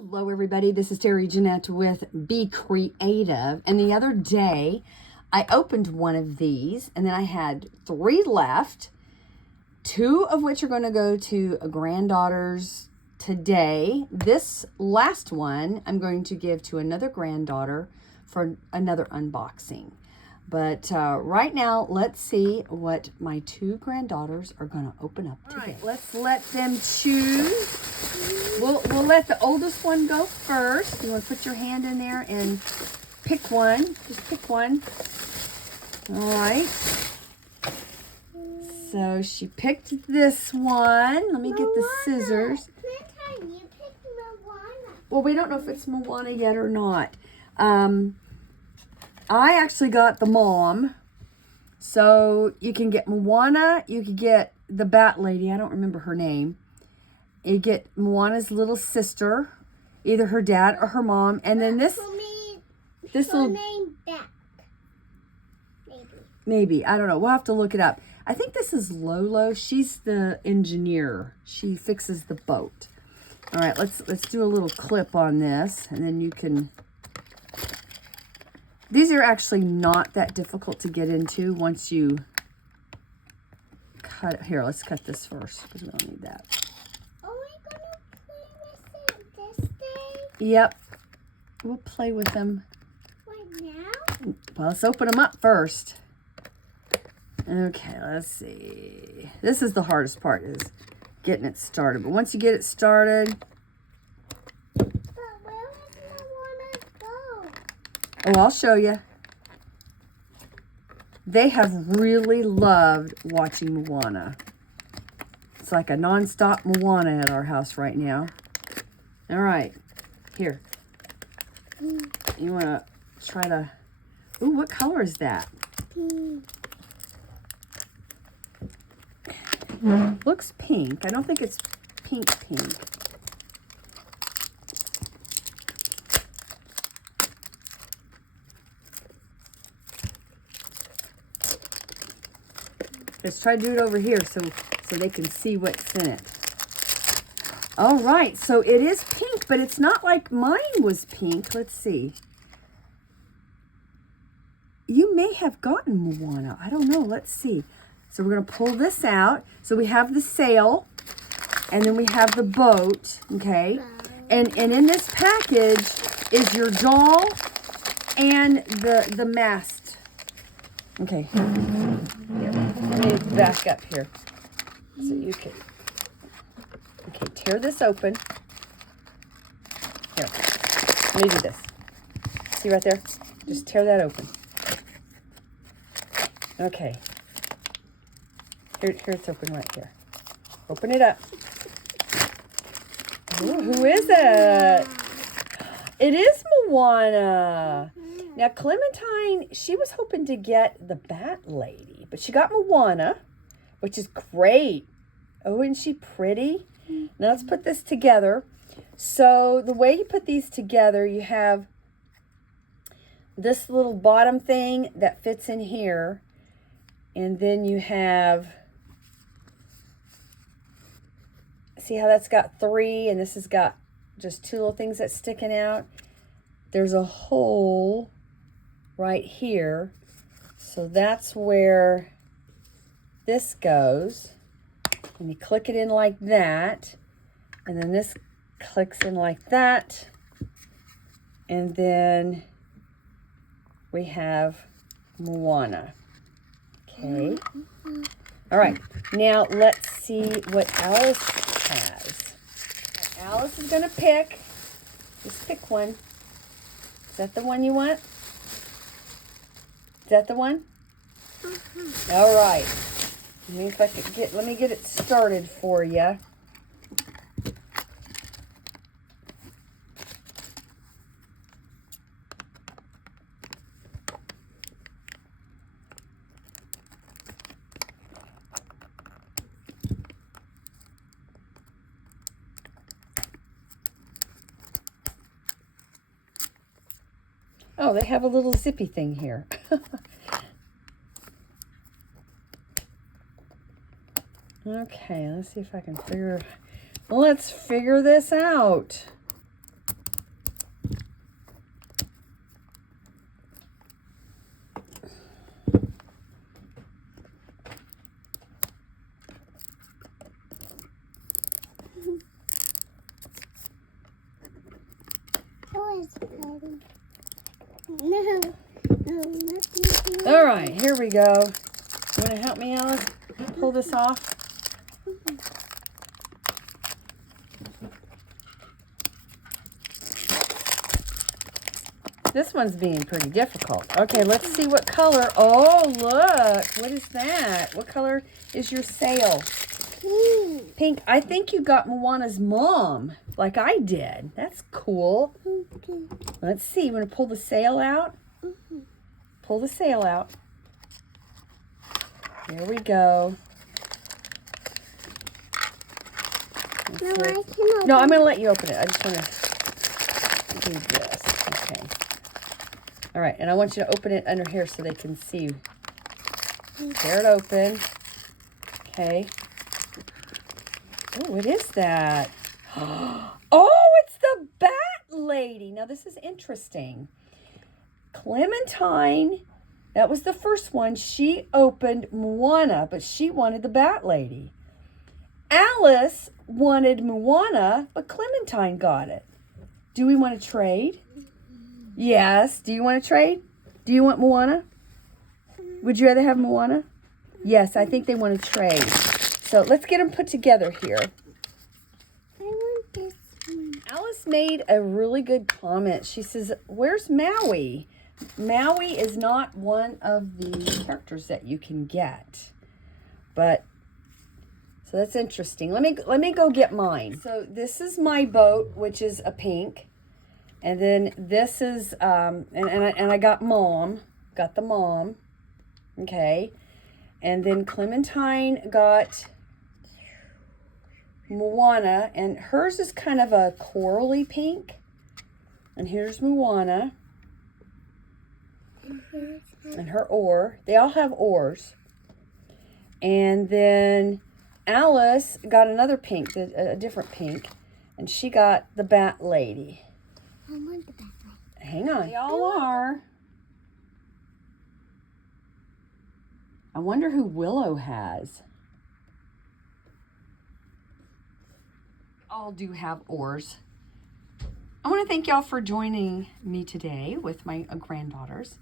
Hello everybody, this is Terry Jeanette with Be Creative, and the other day I opened one of these and then I had 3 left, 2 of which are going to go to granddaughters today. This last one I'm going to give to another granddaughter for another unboxing. But right now, let's see what my 2 granddaughters are going to open up today. All right, let's let them choose. We'll let the oldest one go first. You want to put your hand in there and pick one. Just pick one. All right. So she picked this one. Let me get the scissors. You picked Moana. Well, we don't know if it's Moana yet or not. I actually got the mom. So you can get Moana. You could get the bat lady. I don't remember her name. You get Moana's little sister, either her dad or her mom. And then this will name back. Maybe. I don't know. We'll have to look it up. I think this is Lolo. She's the engineer. She fixes the boat. All right, let's do a little clip on this, and then you can. These are actually not that difficult to get into once you cut it. Here, let's cut this first because we don't need that. Are we going to play with it this day? Yep. We'll play with them. Right now? Well, let's open them up first. Okay, let's see. This is the hardest part, is getting it started. But once you get it started. But where does Moana go? Oh, I'll show you. They have really loved watching Moana. It's like a non-stop Moana at our house right now. All right. Here. You want to try to... Ooh, what color is that? Looks pink. I don't think it's pink. Let's try to do it over here so they can see what's in it. All right, so it is pink, but it's not like mine was pink. Let's see. You may have gotten Moana. I don't know. Let's see. So we're going to pull this out. So we have the sail, and then we have the boat, okay? And in this package is your doll and the mast. Okay. Here, let me back up here so you can. Okay, tear this open. Here, let me do this. See right there? Just tear that open. Okay. Here it's open right here. Open it up. Ooh, who is it? It is Moana. Now, Clementine, she was hoping to get the bat lady, but she got Moana, which is great. Oh, isn't she pretty? Now, let's put this together. So, the way you put these together, you have this little bottom thing that fits in here, and then you have... See how that's got 3 and this has got just 2 little things that's sticking out? There's a hole right here. So that's where this goes. And you click it in like that. And then this clicks in like that. And then we have Moana. Okay. All right. Now let's see what Alice has. Alice is going to pick. Just pick one. Is that the one you want? Is that the one? All right. Let me get it started for you. Oh, they have a little zippy thing here. Okay, let's see if I can figure... Let's figure this out. petting. No, nothing. All right, here we go. You want to help me, Alice? Pull this off. This one's being pretty difficult. Okay, let's see what color. Oh, look. What is that? What color is your sail? Pink. Pink. I think you got Moana's mom, like I did. That's cool. Okay. Let's see. You want to pull the sail out? Pull the sail out. There we go. No, I can open. No, I'm going to let you open it. I just want to do this. Okay. All right, and I want you to open it under here so they can see. Tear it open. Okay. Oh, what is that? Oh, it's the bat lady. Now, this is interesting. Clementine, that was the first one. She opened Moana, but she wanted the bat lady. Alice wanted Moana, but Clementine got it. Do we want to trade? Yes. Do you want to trade? Do you want Moana? Would you rather have Moana? Yes, I think they want to trade. So let's get them put together here. I want this one. Alice made a really good comment. She says, where's Maui? Maui is not one of the characters that you can get. But, so that's interesting. Let me go get mine. So this is my boat, which is a pink. And then this is, and I got Mom. Got the Mom. Okay. And then Clementine got Moana. And hers is kind of a corally pink. And here's Moana. And her oar. They all have oars. And then Alice got another pink, a different pink. And she got the bat lady. I want the bat lady. Hang on. They all are. I wonder who Willow has. All do have oars. I want to thank y'all for joining me today with my granddaughters.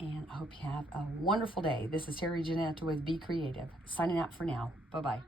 And I hope you have a wonderful day. This is Terry Janetta with Be Creative. Signing out for now. Bye-bye.